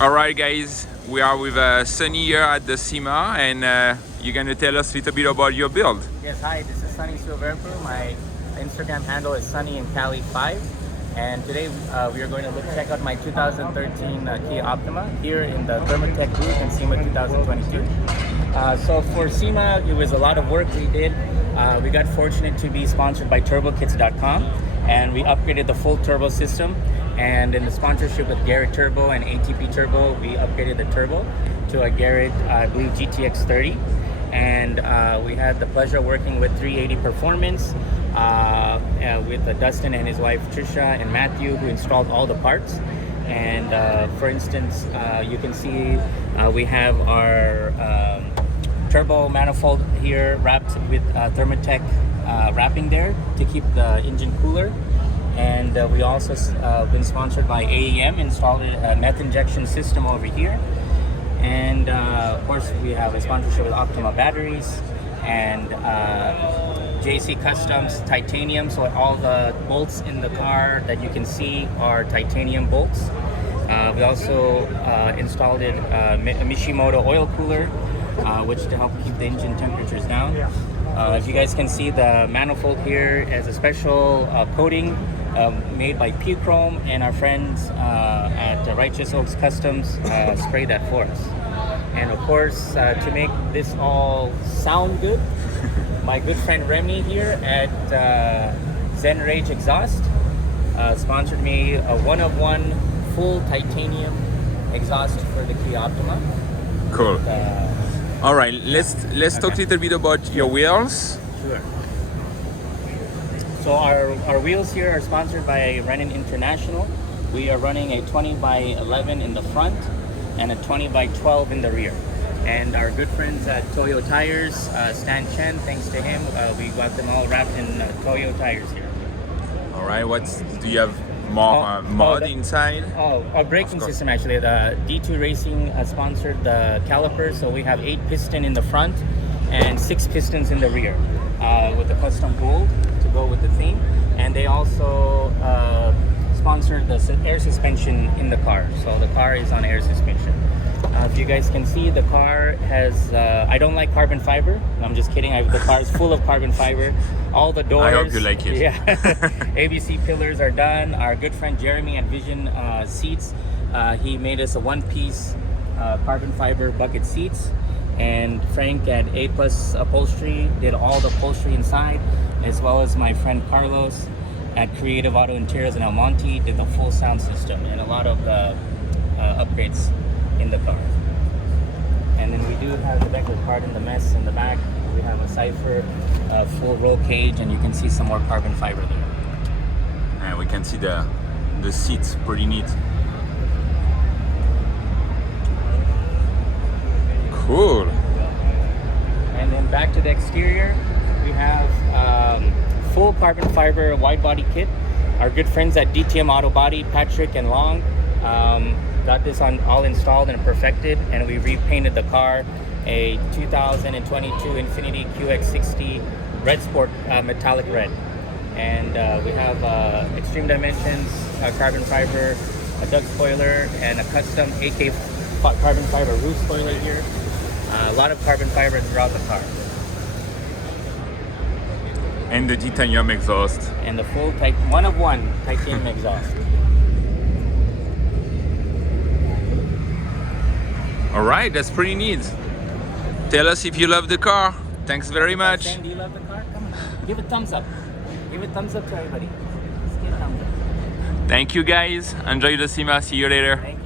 All right, guys, we are with Sunny here at the SEMA, and you're going to tell us a little bit about your build. Yes, hi, this is Sunny Silverpur. My Instagram handle is sunnyandcali5. And today we are going to check out my 2013 Kia Optima here in the Thermatech booth in SEMA 2022. So for SEMA, it was a lot of work we did. We got fortunate to be sponsored by TurboKits.com, and we upgraded the full turbo system. And in the sponsorship with Garrett Turbo and ATP Turbo, we upgraded the turbo to a Garrett, I believe, GTX 30. And we had the pleasure of working with 380 Performance, with Dustin and his wife Trisha and Matthew, who installed all the parts. And for instance, you can see we have our turbo manifold here wrapped with Thermatech wrapping there to keep the engine cooler. And we also been sponsored by AEM, installed a meth injection system over here. And of course, we have a sponsorship with Optima batteries and JC Customs titanium. So all the bolts in the car that you can see are titanium bolts. We also installed a Mishimoto Oil Cooler, which to help keep the engine temperatures down. As you guys can see, the manifold here has a special coating made by P-Chrome, and our friends at Righteous Oaks Customs sprayed that for us. And of course, to make this all sound good, my good friend Remy here at Zen-Rage Exhaust sponsored me a one-of-one full titanium exhaust for the Kia Optima. Cool. All right, let's talk a little bit about your wheels. Sure. So our wheels here are sponsored by Renan International. We are running a 20x11 in the front and a 20x12 in the rear. And our good friends at Toyo Tires, Stan Chen, thanks to him, we got them all wrapped in Toyo tires here. All right, do you have more mod inside? Our braking system actually. The D2 Racing sponsored the calipers, so we have 8 piston in the front and 6 pistons in the rear with the custom gold to go with the theme. And they also sponsored the air suspension in the car, so the car is on air suspension. If you guys can see, the car has I don't like carbon fiber. I'm just kidding. The car is full of carbon fiber. All the doors. I hope you like it. Yeah. ABC pillars are done. Our good friend Jeremy at Vision Seats, he made us a one-piece carbon fiber bucket seats. And Frank at A Plus Upholstery did all the upholstery inside, as well as my friend Carlos at Creative Auto Interiors in El Monte did the full sound system and a lot of the upgrades in the car. And then we do have the deck card in the mess in the back. We have a Cypher, full roll cage, and you can see some more carbon fiber there. And we can see the seats, pretty neat. Cool. And then back to the exterior, we have full carbon fiber wide body kit. Our good friends at DTM Auto Body, Patrick and Long, got this all installed and perfected, and we repainted the car a 2022 Infiniti QX60 Red Sport metallic red. And we have Extreme Dimensions carbon fiber, a Doug spoiler, and a custom AK carbon fiber roof spoiler here. A lot of carbon fiber throughout the car. And the titanium exhaust. And the full one-of-one titanium exhaust. All right, that's pretty neat. Tell us if you love the car. Thanks very much. Sam, do you love the car? Come on, give a thumbs up. Give a thumbs up to everybody. Just give a thumbs up. Thank you, guys. Enjoy the SEMA. See you later.